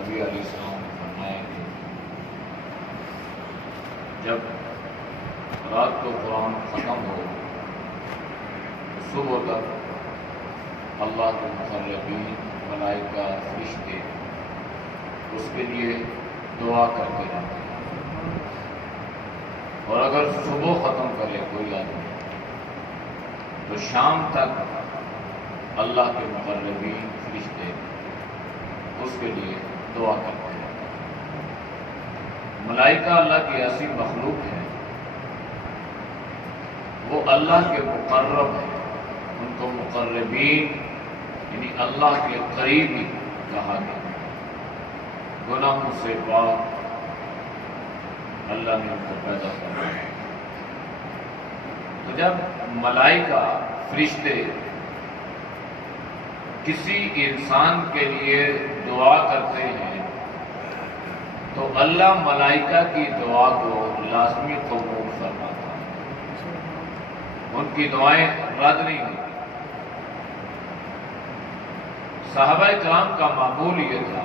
نبی علیہ السلام نے فرمایا کہ جب رات کو قرآن ختم ہو تو صبح تک اللہ کے مقربین ملائکہ فرشتے اس کے لیے دعا کرتے رہتے ہیں، اور اگر صبح ختم کرے کوئی آدمی تو شام تک اللہ کے مقربین فرشتے اس کے لیے دعا کرتے ہیں۔ ملائکہ اللہ کی ایسی مخلوق ہے، وہ اللہ کے مقرب ہیں، ان کو مقربین یعنی اللہ کے قریب ہی کہا گیا۔ گناہوں سے پاک اللہ نے ان کو پیدا کیا۔ تو جب ملائکہ فرشتے کسی انسان کے لیے دعا کرتے ہیں تو اللہ ملائکہ کی دعا کو لازمی قبول فرماتا ہے، ان کی دعائیں رد نہیں ہوتی۔ صحابہ کرام کا معمول یہ تھا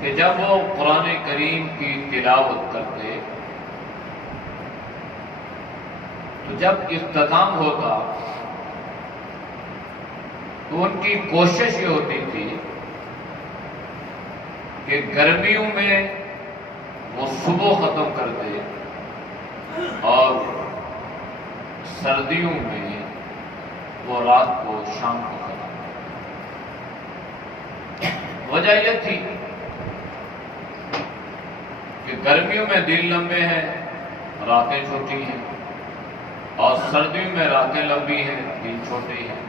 کہ جب وہ قرآن کریم کی تلاوت کرتے تو جب اختتام ہوتا تو ان کی کوشش یہ ہوتی تھی کہ گرمیوں میں وہ صبح ختم کر دے اور سردیوں میں وہ رات کو شام کو ختم کر دے۔ وجہ یہ تھی کہ گرمیوں میں دن لمبے ہیں، راتیں چھوٹی ہیں، اور سردیوں میں راتیں لمبی ہیں، دن چھوٹے ہیں۔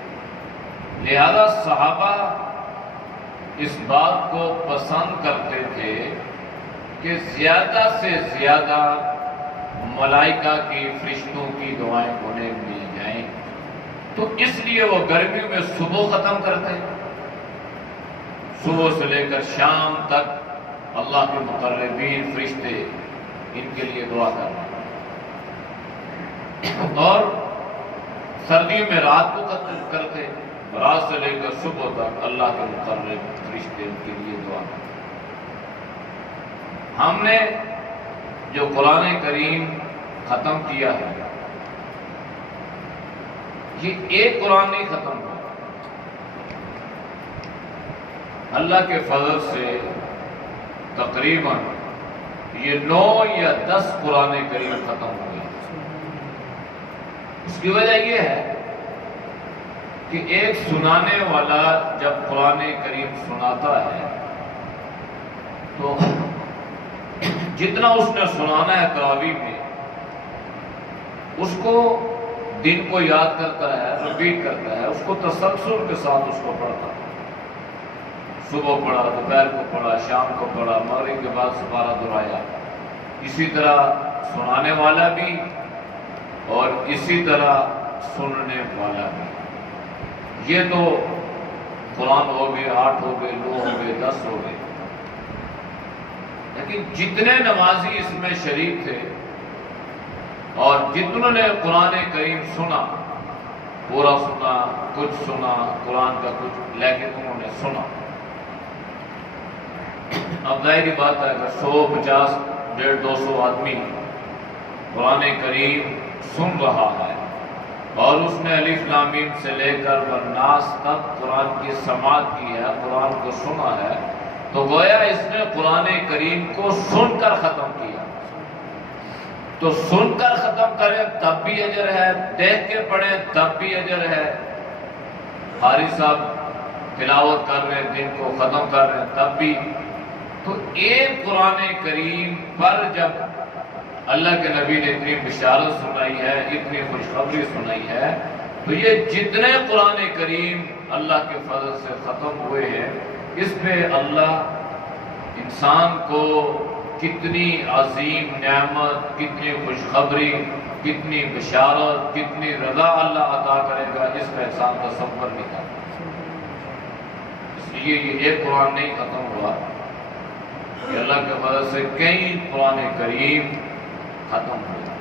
لہذا صحابہ اس بات کو پسند کرتے تھے کہ زیادہ سے زیادہ ملائکہ کی فرشتوں کی دعائیں انہیں مل جائیں، تو اس لیے وہ گرمیوں میں صبح ختم کرتے، صبح سے لے کر شام تک اللہ کے مقربین فرشتے ان کے لیے دعا کرتے، اور سردیوں میں رات کو ختم کرتے، رات سے لے کر صبح تک اللہ کے مقرب فرشتے ان کے لیے دعا کرتے۔ ہم نے جو قرآن کریم ختم کیا ہے، یہ ایک قرآن نہیں ختم ہوا، اللہ کے فضل سے تقریباً یہ 9 یا 10 قرآن کریم ختم ہوئے۔ اس کی وجہ یہ ہے کہ ایک سنانے والا جب قرآن کریم سناتا ہے تو جتنا اس نے سنانا ہے تراویح میں، اس کو دن کو یاد کرتا ہے، ریپیٹ کرتا ہے، اس کو تسلسل کے ساتھ اس کو پڑھتا ہے۔ صبح پڑھا، دوپہر کو پڑھا، شام کو پڑھا، مغرب کے بعد سپارہ دہرایا۔ اسی طرح سنانے والا بھی اور اسی طرح سننے والا بھی۔ یہ تو قرآن ہو گئے، 8 ہو گئے، 9 ہو گئے، 10 ہو گئے، لیکن جتنے نمازی اس میں شریک تھے اور جتنوں نے قرآن کریم سنا، پورا سنا، کچھ سنا قرآن کا کچھ، لیکن انہوں نے سنا۔ اب ظاہری بات ہے اگر 100، 50، 150، 200 آدمی قرآن کریم سن رہا ہے اور اس نے الف لام میم سے لے کر والناس تک قرآن کی سماعت کی ہے، قرآن کو سنا ہے، تو گویا اس نے قرآن کریم کو سن کر ختم کیا۔ تو سن کر ختم کریں تب بھی اجر ہے، دیکھ کے پڑھیں تب بھی اجر ہے۔ قاری صاحب تلاوت کر رہے ہیں، دن کو ختم کر رہے ہیں تب بھی۔ تو ایک قرآن کریم پر جب اللہ کے نبی نے اتنی بشارت سنائی ہے، اتنی خوشخبری سنائی ہے، تو یہ جتنے قرآن کریم اللہ کے فضل سے ختم ہوئے ہیں، اس پہ اللہ انسان کو کتنی عظیم نعمت، کتنی خوشخبری، کتنی بشارت، کتنی رضا اللہ عطا کرے گا، اس کا انسان تصور نہیں کرتا۔ اس لیے یہ ایک قرآن نہیں ختم ہوا، کہ اللہ کے فضل سے کئی قرآن کریم ختم ہوا۔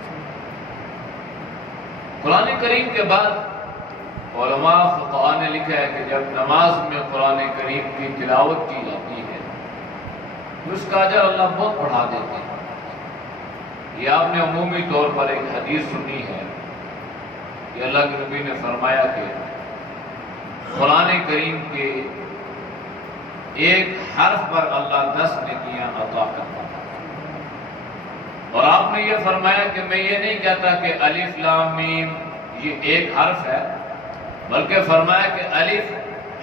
قرآن کریم کے بعد علماء فقہاء نے لکھا ہے کہ جب نماز میں قرآن کریم کی تلاوت کی جاتی ہے تو اس کا اجر اللہ بہت بڑھا دیتے ہیں۔ یہ آپ نے عمومی طور پر ایک حدیث سنی ہے کہ اللہ کے نبی نے فرمایا کہ قرآن کریم کے ایک حرف پر اللہ 10 نیکیاں عطا کرتا ہے۔ اور آپ نے یہ فرمایا کہ میں یہ نہیں کہتا کہ الف لام میم یہ ایک حرف ہے، بلکہ فرمایا کہ الف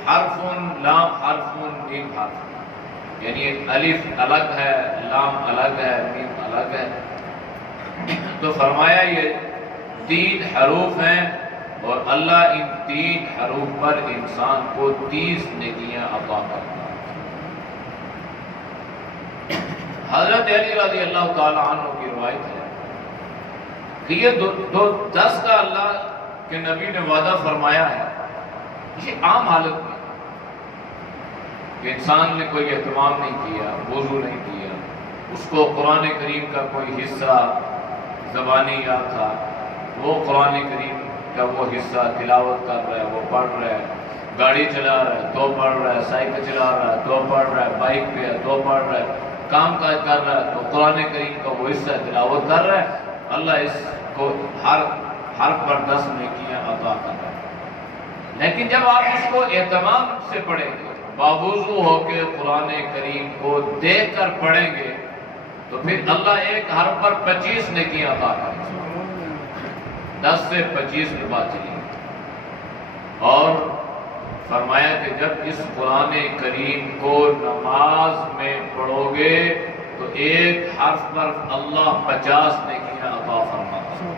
حرف لام حرف میم حرف، یعنی الف الگ ہے، لام الگ ہے، میم الگ ہے۔ تو فرمایا یہ 3 حروف ہیں اور اللہ ان 3 حروف پر انسان کو 30 نیکیاں عطا کرتا ہے۔ حضرت علی رضی اللہ تعالی عنہ کی روایت ہے کہ یہ 10 کا اللہ کے نبی نے وعدہ فرمایا ہے، یہ عام حالت میں کہ انسان نے کوئی اہتمام نہیں کیا، وضو نہیں کیا، اس کو قرآن کریم کا کوئی حصہ زبانی یاد تھا، وہ قرآن کریم کا وہ حصہ تلاوت کر رہا ہے، وہ پڑھ رہا ہے، گاڑی چلا رہا ہے تو پڑھ رہا ہے، سائیکل چلا رہا ہے تو پڑھ رہا ہے، بائک پہ ہے تو پڑھ رہا ہے، کام کاج کر رہا ہے تو قرآن کریم کا وہ حصہ تلاوت کر رہا ہے، اللہ اس کو ہر پر 10 نیکیاں عطا کر رہا ہے۔ لیکن جب آپ اس کو اہتمام سے پڑھیں گے، باوضو ہو کے قرآن کریم کو دیکھ کر پڑھیں گے، تو پھر اللہ ایک حرف پر 25 نیکیاں عطا کریں گے، 10 سے 25 کی بات چلی۔ اور فرمایا کہ جب اس قرآن کریم کو نماز میں پڑھو گے تو ایک حرف پر اللہ 50 نیکیاں عطا فرماتا ہے۔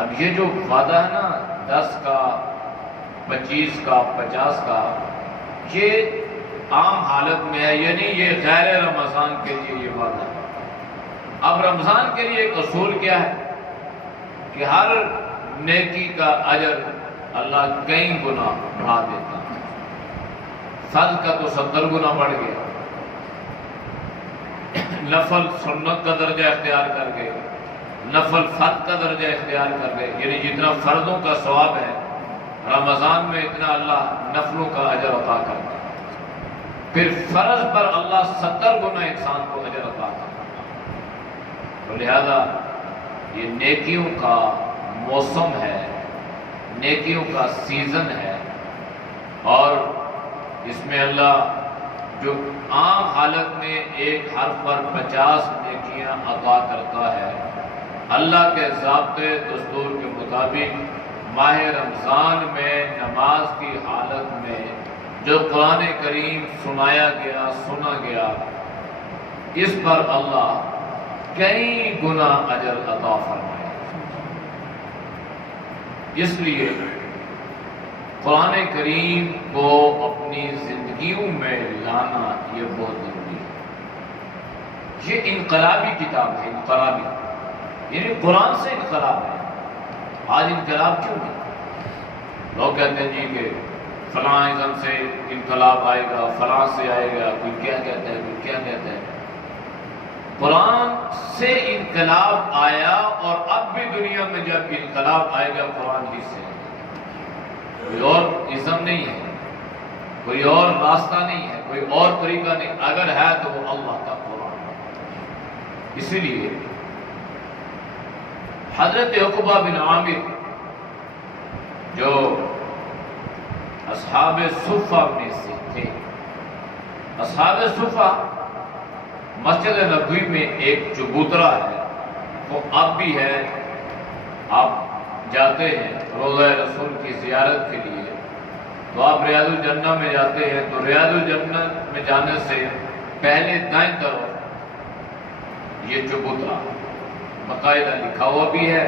اب یہ جو وعدہ ہے نا 10 کا، 25 کا، 50 کا، یہ عام حالت میں ہے، یعنی یہ غیر رمضان کے لیے یہ وعدہ ہے۔ اب رمضان کے لیے ایک اصول کیا ہے کہ ہر نیکی کا اجر اللہ کئی گنا بڑھا دیتا ہے۔ فرض کا تو 70 گنا بڑھ گیا، نفل سنت کا درجہ اختیار کر گئے، نفل فرض کا درجہ اختیار کر گئے، یعنی جتنا فرضوں کا ثواب ہے رمضان میں اتنا اللہ نفلوں کا اجر عطا کرتا ہے۔ پھر فرض پر اللہ 70 گنا انسان کو اجر عطا کرتا ہے۔ تو لہذا یہ نیکیوں کا موسم ہے، نیکیوں کا سیزن ہے، اور اس میں اللہ جو عام حالت میں ایک حرف پر 50 نیکیاں عطا کرتا ہے، اللہ کے ضابطے دستور کے مطابق ماہ رمضان میں نماز کی حالت میں جو قرآن کریم سنایا گیا، سنا گیا، اس پر اللہ کئی گنا اجر عطا فرمائے۔ اس لیے قرآن کریم کو اپنی زندگیوں میں لانا یہ بہت ضروری ہے۔ یہ انقلابی کتاب ہے، انقلابی، یعنی قرآن سے انقلاب ہے۔ آج انقلاب کیوں نہیں؟ لوگ کہتے ہیں جی کہ فلاں ازم سے انقلاب آئے گا، فلاں سے آئے گا، کوئی کیا کہتا ہے، کوئی کیا کہتا ہے۔ قرآن سے انقلاب آیا، اور اب بھی دنیا میں جب انقلاب آئے گا قرآن ہی سے، کوئی اور ازم نہیں ہے، کوئی اور راستہ نہیں ہے، کوئی اور طریقہ نہیں، اگر ہے تو وہ اللہ کا قرآن ہے۔ اسی لیے حضرت عقبہ بن عامر جو اصحاب صفہ میں سے تھے، اصحاب صفہ مسجد نبوی میں ایک چبوترا ہے، وہ اب بھی ہے، آپ جاتے ہیں روضہ رسول کی زیارت کے لیے تو آپ ریاض الجنہ میں جاتے ہیں، تو ریاض الجنہ میں جانے سے پہلے دائیں طرف یہ چبوترا باقاعدہ لکھا ہوا بھی ہے،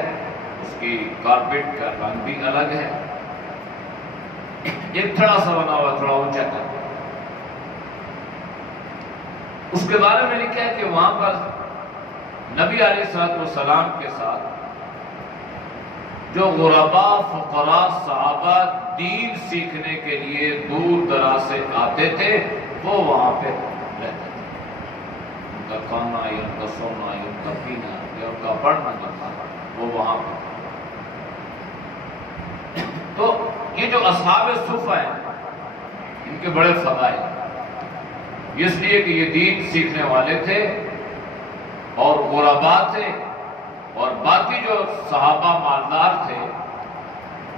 اس کی کارپیٹ کا رنگ بھی الگ ہے، ایک تھوڑا سا بنا ہوا، تھوڑا اونچا کر، اس کے بارے میں لکھا ہے کہ وہاں پر نبی علیہ السلام کے ساتھ جو غرباء، فقراء، صحابہ دین سیکھنے کے لیے دور دراز سے آتے تھے، وہ وہاں پہ رہتے تھے۔ ان کا کھانا یا ان کا سونا یا ان کا پینا یا ان کا پڑھنا جو تھا وہ وہاں پہ۔ تو یہ جو اصحاب صفہ ہیں ان کے بڑے فضائل، اس لیے کہ یہ دین سیکھنے والے تھے اور غربا تھے، اور باقی جو صحابہ مالدار تھے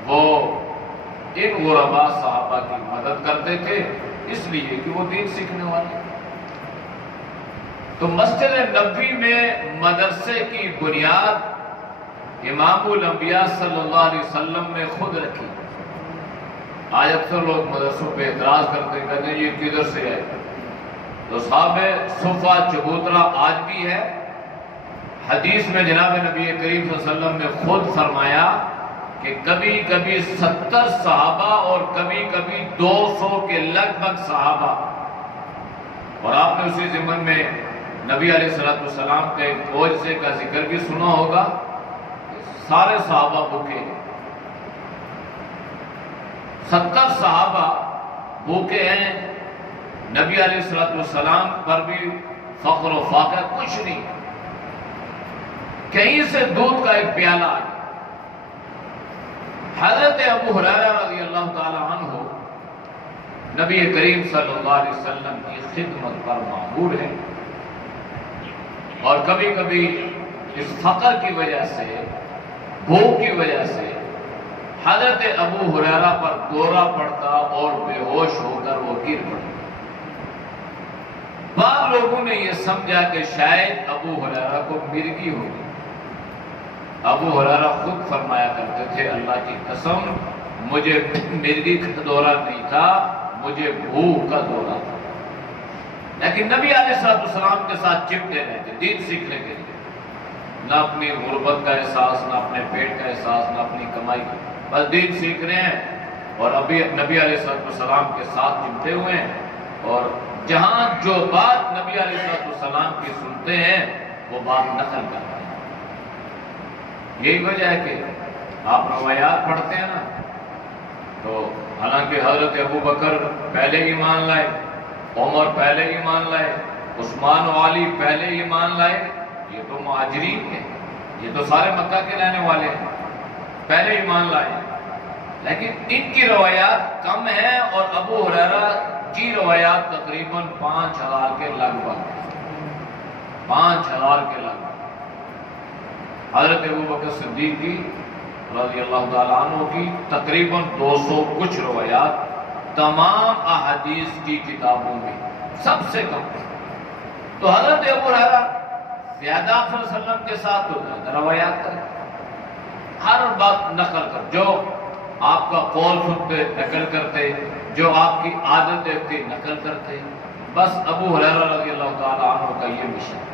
وہ ان غربا صحابہ کی مدد کرتے تھے، اس لیے کہ وہ دین سیکھنے والے۔ تو مسجد نبوی میں مدرسے کی بنیاد امام الانبیاء صلی اللہ علیہ وسلم نے خود رکھی۔ آج اکثر لوگ مدرسوں پہ اعتراض کرتے ہیں، کہتے ہیں یہ کدھر سے ہے؟ تو صحابہ صفہ چبوترا آج بھی ہے۔ حدیث میں جناب نبی کریم صلی اللہ علیہ وسلم نے خود فرمایا کہ کبھی کبھی 70 صحابہ اور کبھی کبھی 200 کے لگ بھگ صحابہ، اور آپ نے اسی ضمن میں نبی علیہ السلام کے ایک معجزے کا ذکر بھی سنا ہوگا، سارے صحابہ بھوکے، 70 صحابہ بھوکے ہیں، نبی علیہ السلام پر بھی فقر و فاقہ کچھ نہیں، کہیں سے دودھ کا ایک پیالہ آیا۔ حضرت ابو ہریرہ رضی اللہ تعالی عنہ نبی کریم صلی اللہ علیہ وسلم کی خدمت پر مامور ہے، اور کبھی کبھی اس فقر کی وجہ سے، بھوک کی وجہ سے حضرت ابو ہریرہ پر دورہ پڑتا اور بے ہوش ہو کر وہ گر پڑتا۔ بعض لوگوں نے یہ سمجھا کہ شاید ابو ہریرہ کو مرگی ہوگی۔ ابو ہریرہ خود فرمایا کرتے تھے، اللہ کی قسم مجھے مرگی کا دورہ نہیں تھا، مجھے بھوک کا دورہ تھا۔ لیکن نبی علیہ السلام کے ساتھ چپٹے رہتے دین سیکھنے کے لیے، نہ اپنی غربت کا احساس، نہ اپنے پیٹ کا احساس، نہ اپنی کمائی کا، بس دین سیکھ رہے ہیں، اور ابھی نبی علیہ السلام کے ساتھ چپٹے ہوئے ہیں، اور جہاں جو بات نبی علیہ السلام کی سنتے ہیں وہ بات نقل کرتے ہیں۔ یہی وجہ ہے کہ آپ روایات پڑھتے ہیں نا، تو حالانکہ حضرت ابو بکر پہلے ایمان لائے، عمر پہلے ایمان لائے، عثمان و علی پہلے ایمان لائے، یہ تو مہاجرین ہیں، یہ تو سارے مکہ کے رہنے والے ہیں، پہلے ایمان لائے، لیکن ان کی روایات کم ہیں، اور ابو ہریرہ کی روایات تقریباً 5000 کے لگ بھگ، 5000 کے لگ بھگ۔ حضرت ابو بکر صدیق کی رضی اللہ تعالیٰ عنہ کی تقریباً 200 کچھ روایات تمام احادیث کی کتابوں میں سب سے کم ہے۔ تو حضرت ابو ہریرہ زیادہ صلی اللہ علیہ وسلم کے ساتھ تو زیادہ روایات کرتے، ہر بات نقل کر، جو آپ کا قول سنتے نقل کرتے، جو آپ کی عادت دیکھتے نقل کرتے، بس ابو ہریرہ رضی اللہ تعالیٰ عنہ کا یہ مشن۔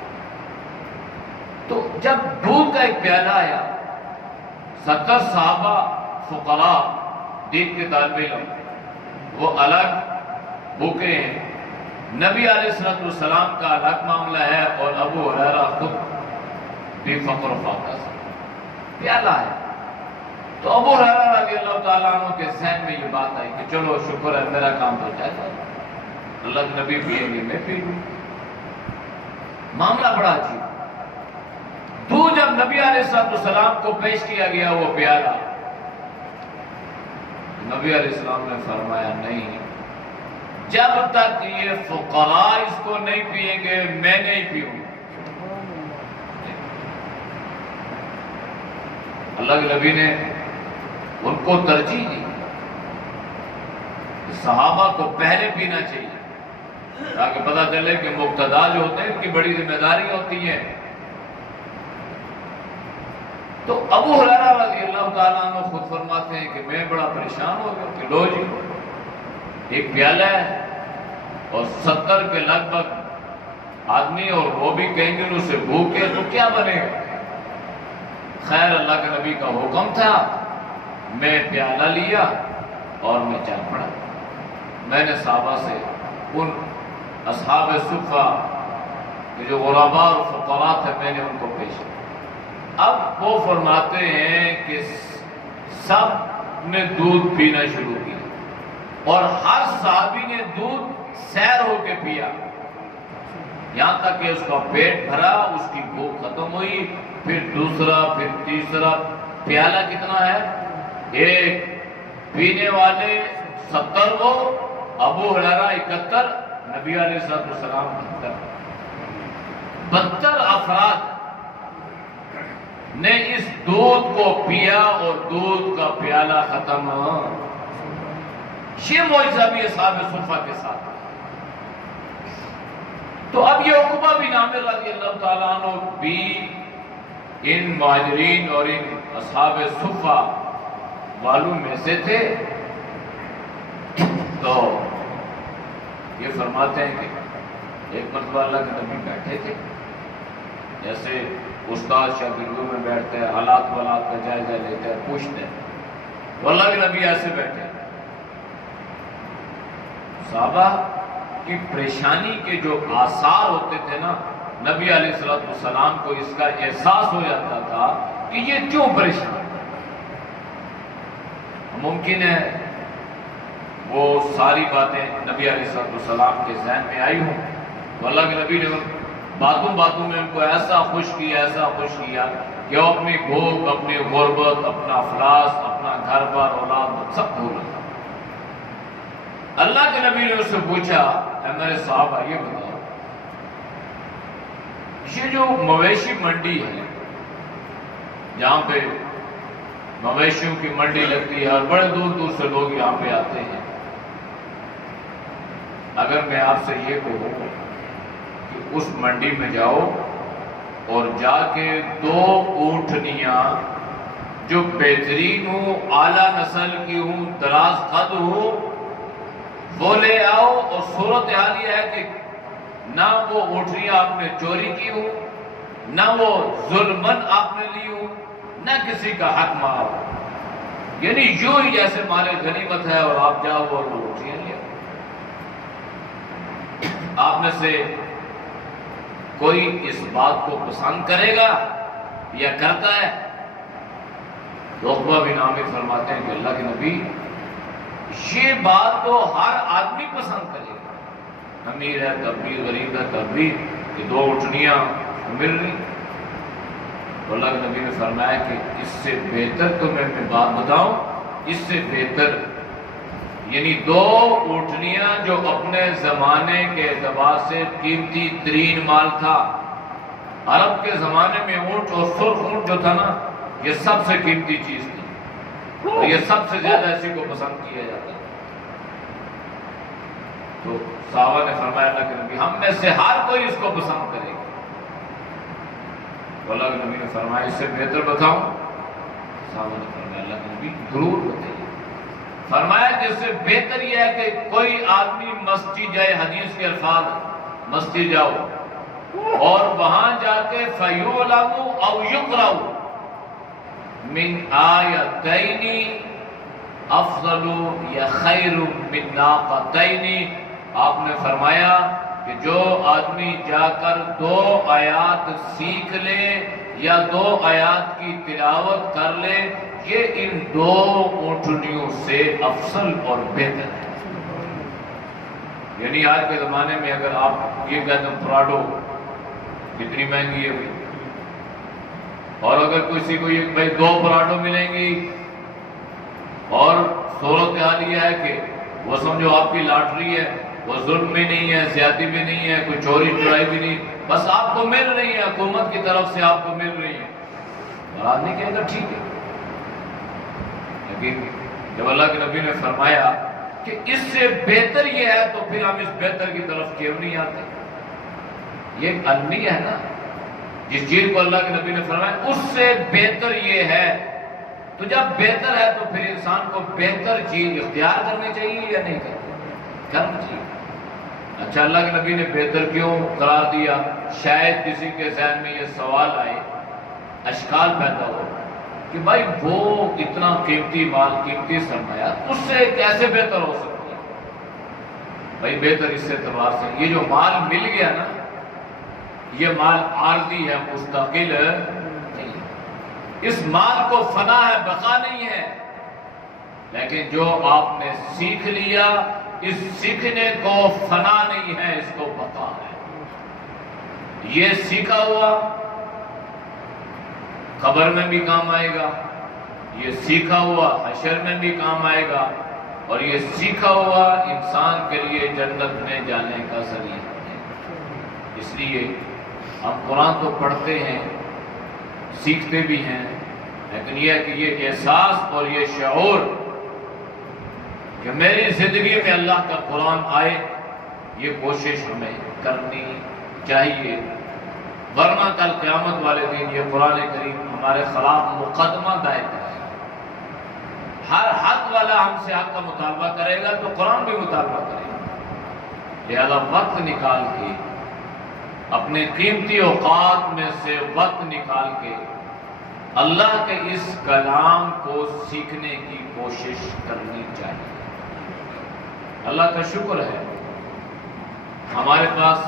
تو جب دودھ کا ایک پیالہ آیا، 70 صحابہ فقراء دین کے طالب علم وہ الگ بھوکے ہیں، نبی علیہ السلام کا الگ معاملہ ہے، اور ابو ہریرہ خود بھی فقر و فاقہ سے پیالہ ہے۔ تو ابو ہریرہ رضی اللہ تعالیٰ عنہ کے ذہن میں یہ بات آئی کہ چلو شکر ہے میرا کام ہو جائے گا، اللہ کے نبی پیئیں گے میں پی لوں۔ معاملہ بڑا عجیب۔ دودھ جب نبی علیہ السلام کو پیش کیا گیا وہ پیالہ، نبی علیہ السلام نے فرمایا نہیں، جب تک یہ فقراء اس کو نہیں پیئیں گے میں نہیں پیوں گا۔ اللہ کے نبی نے ان کو ترجیح دی، صحابہ کو پہلے پینا چاہیے تاکہ پتہ چلے کہ مقتدا جو ہوتے ہیں ان کی بڑی ذمہ داری ہوتی ہے۔ تو ابو ہریرہ رضی اللہ تعالیٰ عنہ خود فرماتے ہیں کہ میں بڑا پریشان ہو گیا کہ لو جی ایک پیالہ ہے اور 70 کے لگ بھگ آدمی، اور وہ بھی کہیں گے اسے بھوکے تو کیا بنے گا۔ خیر اللہ کے نبی کا حکم تھا، میں پیالہ لیا اور میں چل پڑا۔ میں نے صحابہ سے ان اصحاب صفہ کہ جو غرباء اور فقراء تھے میں نے ان کو پیش کیا۔ اب وہ فرماتے ہیں کہ سب نے دودھ پینا شروع کیا، اور ہر صحابی نے دودھ سیر ہو کے پیا، یہاں تک کہ اس کا پیٹ بھرا، اس کی بھوک ختم ہوئی، پھر دوسرا، پھر تیسرا۔ پیالہ کتنا ہے؟ 1 پینے والے 70 وہ، ابو ہریرہ 71، نبی علیہ السلام 72 افراد نے اس دودھ کو پیا اور دودھ کا پیالہ ختم۔ یہ معجزہ بھی اصحاب صفہ کے ساتھ۔ تو اب یہ عقبہ بن عامر رضی اللہ تعالیٰ عنہ بھی ان مہاجرین اور ان اصحاب صفہ والوں میں سے تھے۔ تو یہ فرماتے ہیں کہ ایک مرتبہ اللہ کے نبی بیٹھے تھے، جیسے استاد شاگردوں میں بیٹھتے ہیں، حالات والات کا جائزہ لیتے ہیں، پوچھتے ہیں، تو اللہ کے نبی ایسے بیٹھے۔ صحابہ کی پریشانی کے جو آثار ہوتے تھے نا، نبی علیہ السلام کو اس کا احساس ہو جاتا تھا کہ یہ کیوں پریشان ہے۔ ممکن ہے وہ ساری باتیں نبی علیہ السلام کے ذہن میں آئی ہوں، تو اللہ کے نبی نے باتوں میں ان کو ایسا خوش کیا کہ وہ اپنی بھوک، اپنی غربت، اپنا افلاس، اپنا گھر بار، اولاد سب بھول گئے۔ اللہ کے نبی نے اس سے پوچھا، اے میرے صحابہ یہ بتاؤ، یہ جو مویشی منڈی ہے جہاں پہ مویشیوں کی منڈی لگتی ہے اور بڑے دور دور سے لوگ یہاں پہ آتے ہیں، اگر میں آپ سے یہ کہوں کہ اس منڈی میں جاؤ اور جا کے 2 اونٹنیاں جو بہترین ہوں، اعلیٰ نسل کی ہوں، دراز قد ہوں، وہ لے آؤ، اور صورتحال یہ ہے کہ نہ وہ اونٹنیاں آپ نے چوری کی ہوں، نہ وہ ظلمن آپ نے لی ہوں، نہ کسی کا حق معاف، یعنی یوں ہی جیسے مال غنیمت ہے اور آپ جاؤ اور وہ اونٹنیاں لے آؤ۔ آپ میں سے کوئی اس بات کو پسند کرے گا یا کرتا ہے؟ تو عقبہ بن عامر فرماتے ہیں کہ اللہ کے نبی، یہ بات تو ہر آدمی پسند کرے گا، امیر ہے تب بھی، غریب ہے تب بھی، کہ 2 اونٹنیاں مل رہی۔ تو اللہ کے نبی نے فرمایا کہ اس سے بہتر تو میں بات بتاؤں، اس سے بہتر یعنی 2 اونٹنیاں جو اپنے زمانے کے اعتبار سے قیمتی ترین مال تھا۔ عرب کے زمانے میں اونٹ اور سرخ اونٹ جو تھا نا، یہ سب سے قیمتی چیز تھی، اور یہ سب سے زیادہ اسی کو پسند کیا جاتا ہے۔ تو صحابہ نے فرمایا اللہ کے نبی، ہم میں سے ہر کوئی اس کو پسند کرے گا۔ تو اللہ کے نبی نے فرمایا اس سے بہتر بتاؤں؟ صحابہ نے فرمایا اللہ کے نبی ضرور بتائیے۔ فرمایا جس سے بہتر یہ ہے کہ کوئی آدمی مسجد جائے، حدیث کے الفاظ، مسجد جاؤ اور وہاں جا کے فَيُعْلَمُ أَوْ يُقْرَأُ مِنْ آیَتَيْنِ افضل یا خیر من ناقتین۔ آپ نے فرمایا کہ جو آدمی جا کر 2 آیات سیکھ لے یا 2 آیات کی تلاوت کر لے، یہ ان 2 اونٹنیوں سے افضل اور بہتر ہے۔ یعنی آج کے زمانے میں اگر آپ یہ کہتے ہیں پراڈو کتنی مہنگی ہے بھائی، اور اگر کسی کو یہ بھائی 2 پراڈو ملیں گی، اور صورتحال یہ ہے کہ وہ سمجھو آپ کی لاٹری ہے، وہ ظلم بھی نہیں ہے، زیادتی بھی نہیں ہے، کوئی چوری چرائی بھی نہیں، بس آپ کو مل رہی ہے، حکومت کی طرف سے آپ کو مل رہی ہے، اور آدمی کہے گا ٹھیک ہے۔ لیکن جب اللہ کے نبی نے فرمایا کہ اس سے بہتر یہ ہے، تو پھر ہم اس بہتر کی طرف کیوں نہیں آتے؟ یہ ایک المیہ ہے نا، جس چیز کو اللہ کے نبی نے فرمایا اس سے بہتر یہ ہے، تو جب بہتر ہے تو پھر انسان کو بہتر چیز اختیار کرنی چاہیے یا نہیں کرنا چاہیے؟ اچھا، اللہ کے نبی نے بہتر کیوں قرار دیا؟ شاید کسی کے ذہن میں یہ سوال آئے، اشکال پیدا ہو کہ بھائی وہ اتنا قیمتی مال، قیمتی سرمایہ، اس سے کیسے بہتر ہو سکتا ہے؟ بھائی بہتر اس اعتبار سے، یہ جو مال مل گیا نا، یہ مال عارضی ہے، مستقل نہیں، اس مال کو فنا ہے، بقا نہیں ہے، لیکن جو آپ نے سیکھ لیا، اس سیکھنے کو فنا نہیں ہے، اس کو بقا ہے۔ یہ سیکھا ہوا قبر میں بھی کام آئے گا، یہ سیکھا ہوا حشر میں بھی کام آئے گا، اور یہ سیکھا ہوا انسان کے لیے جنت میں جانے کا ذریعہ ہے۔ اس لیے ہم قرآن تو پڑھتے ہیں، سیکھتے بھی ہیں، لیکن یہ کہ یہ احساس اور یہ شعور کہ میری زندگی میں اللہ کا قرآن آئے، یہ کوشش ہمیں کرنی چاہیے، ورنہ کل قیامت والے دن یہ قرآن کریم ہمارے خلاف مقدمہ دائر کرے گا۔ ہر حق والا ہم سے حق کا مطالبہ کرے گا تو قرآن بھی مطالبہ کرے گا۔ لہذا وقت نکال کے، اپنے قیمتی اوقات میں سے وقت نکال کے اللہ کے اس کلام کو سیکھنے کی کوشش کرنی چاہیے۔ اللہ کا شکر ہے ہمارے پاس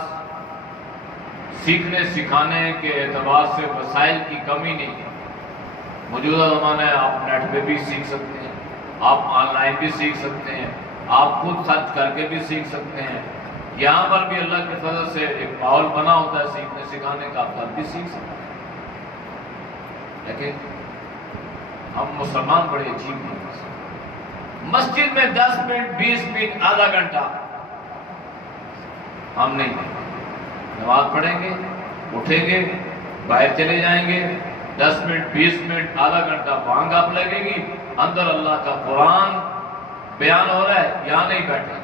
سیکھنے سکھانے کے اعتبار سے وسائل کی کمی نہیں ہے۔ موجودہ زمانہ ہے، آپ نیٹ پہ بھی سیکھ سکتے ہیں، آپ آن لائن بھی سیکھ سکتے ہیں، آپ خود سرچ کر کے بھی سیکھ سکتے ہیں۔ یہاں پر بھی اللہ کے فضل سے ایک ماحول بنا ہوتا ہے سیکھنے سکھانے کا، آپ تب بھی سیکھ سکتے ہیں۔ لیکن ہم مسلمان بڑے عجیب ہیں، مسجد میں 10 منٹ 20 منٹ آدھا گھنٹہ ہم نہیں، نماز پڑھیں گے، اٹھیں گے، باہر چلے جائیں گے، 10 منٹ 20 منٹ آدھا گھنٹہ وہاں گپ لگے گی، اندر اللہ کا قرآن بیان ہو رہا ہے، یہاں نہیں بیٹھے۔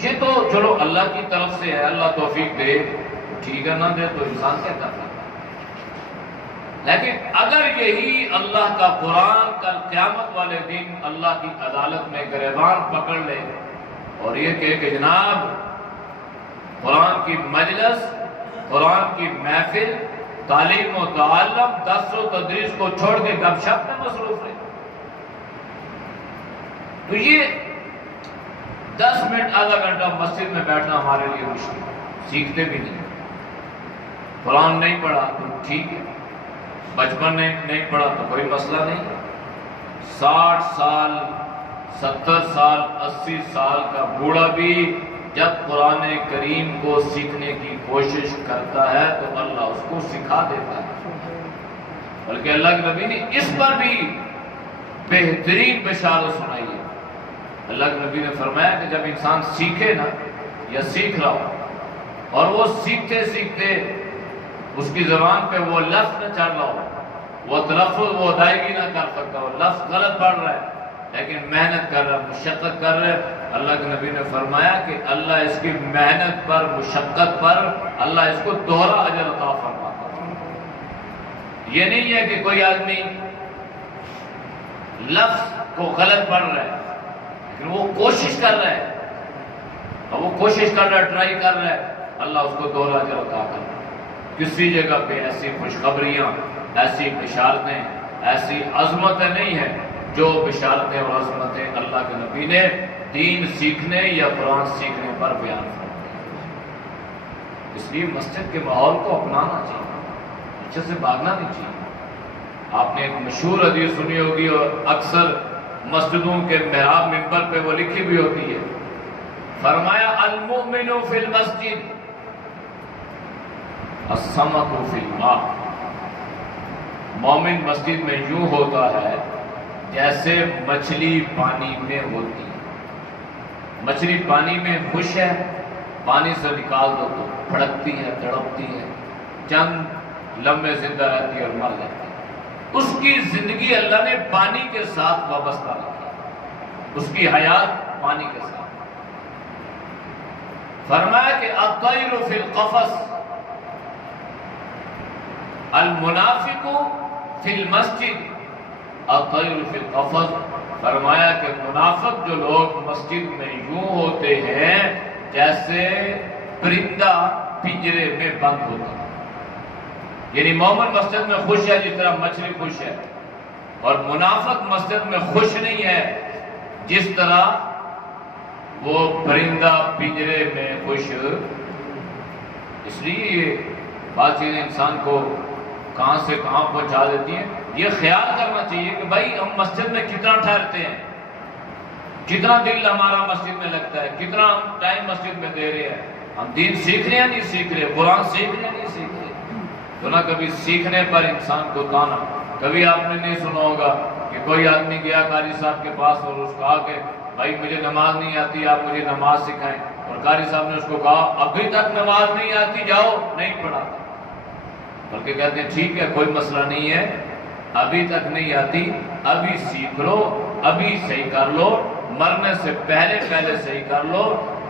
یہ تو چلو اللہ کی طرف سے ہے، اللہ توفیق دے، ٹھیک ہے، نہ دے تو انسان کیا کرتا ہے۔ لیکن اگر یہی اللہ کا قرآن کل قیامت والے دن اللہ کی عدالت میں گریبان پکڑ لے اور یہ کہے کہ جناب قرآن کی مجلس، قرآن کی محفل، تعلیم و تعلم، درس و تدریس کو چھوڑ کے گپ شپ میں مصروف رہے، تو یہ 10 منٹ آدھا گھنٹہ مسجد میں بیٹھنا ہمارے لیے مشکل ہے۔ سیکھتے بھی نہیں، قرآن نہیں پڑھا تو ٹھیک ہے، بچپن نہیں پڑھا تو کوئی مسئلہ نہیں، 60 سال 70 سال 80 سال کا بوڑھا بھی جب قرآن کریم کو سیکھنے کی کوشش کرتا ہے تو اللہ اس کو سکھا دیتا ہے۔ بلکہ اللہ کے نبی نے اس پر بھی بہترین بشارت سنائی ہے۔ اللہ کے نبی نے فرمایا کہ جب انسان سیکھے نا، یا سیکھ رہا ہو اور وہ سیکھتے سیکھتے اس کی زبان پہ وہ لفظ نہ چڑھ رہا ہو، وہ تلفظ وہ ادائیگی نہ کر سکتا ہو، لفظ غلط پڑھ رہا ہے لیکن محنت کر رہا ہے، مشقت کر رہا ہے، اللہ کے نبی نے فرمایا کہ اللہ اس کی محنت پر، مشقت پر اللہ اس کو دوہرا اجر عطا فرماتا ہے۔ یہ نہیں ہے کہ کوئی آدمی لفظ کو غلط پڑھ رہا ہے لیکن وہ کوشش کر رہا ہے، اور وہ کوشش کر رہا ہے، ٹرائی کر رہا ہے، اللہ اس کو دوہرا اجر عطا کرتا ہے۔ کسی جگہ پہ ایسی خوشخبریاں، ایسی بشارتیں، ایسی عظمتیں نہیں ہیں جو بشارتیں اور عظمتیں اللہ کے نبی نے دین سیکھنے یا قرآن سیکھنے پر بیان فرمائی۔ اس لیے مسجد کے ماحول کو اپنانا چاہیے، پیچھے سے بھاگنا نہیں چاہیے۔ آپ نے ایک مشہور حدیث سنی ہوگی اور اکثر مسجدوں کے محراب منبر پہ وہ لکھی بھی ہوتی ہے، فرمایا المؤمن فی المسجد السمک فی الماء۔ مومن مسجد میں یوں ہوتا ہے جیسے مچھلی پانی میں ہوتی ہے۔ مچھلی پانی میں خوش ہے، پانی سے نکال دو تو پھڑکتی ہے، تڑپتی ہے، چند لمحے زندہ رہتی ہے اور مر جاتی ہے۔ اس کی زندگی اللہ نے پانی کے ساتھ وابستہ رکھی، اس کی حیات پانی کے ساتھ۔ فرمایا کہ الطیر فی القفص المنافق فی المسجد الطیر فی القفص۔ فرمایا کہ منافق جو لوگ مسجد میں یوں ہوتے ہیں جیسے پرندہ پنجرے میں بند ہوتا ہے، یعنی مومن مسجد میں خوش ہے جس طرح مچھلی خوش ہے، اور منافق مسجد میں خوش نہیں ہے جس طرح وہ پرندہ پنجرے میں خوش۔ اس لیے یہ بات چیزیں انسان کو کہاں سے کہاں پہنچا دیتی ہیں۔ یہ خیال کرنا چاہیے کہ بھائی ہم مسجد میں کتنا ٹھہرتے ہیں، کتنا دل ہمارا مسجد میں لگتا ہے، کتنا ہم ٹائم مسجد میں دے رہے ہیں، ہم دین سیکھ رہے ہیں نہیں سیکھ رہے، قرآن سیکھ رہے ہیں نہیں سیکھ رہے۔ تو نہ کبھی سیکھنے پر انسان کو تانا کبھی آپ نے نہیں سنا ہوگا کہ کوئی آدمی گیا قاری صاحب کے پاس اور اس کہا کہ بھائی مجھے نماز نہیں آتی، آپ مجھے نماز سکھائیں، اور قاری صاحب نے اس کو کہا ابھی تک نماز نہیں آتی، جاؤ نہیں پڑھا، بلکہ کہتے ہیں ٹھیک ہے کوئی مسئلہ نہیں ہے، ابھی تک نہیں آتی، ابھی سیکھ لو، ابھی صحیح کر لو، مرنے سے پہلے صحیح کر لو،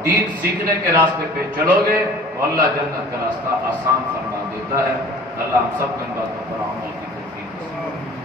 دین سیکھنے کے راستے پہ چلو گے تو اللہ جنت کا راستہ آسان فرما دیتا ہے۔ اللہ ہم سب کو ان باتوں پر عمل کی توفیق نصیب فرمائے۔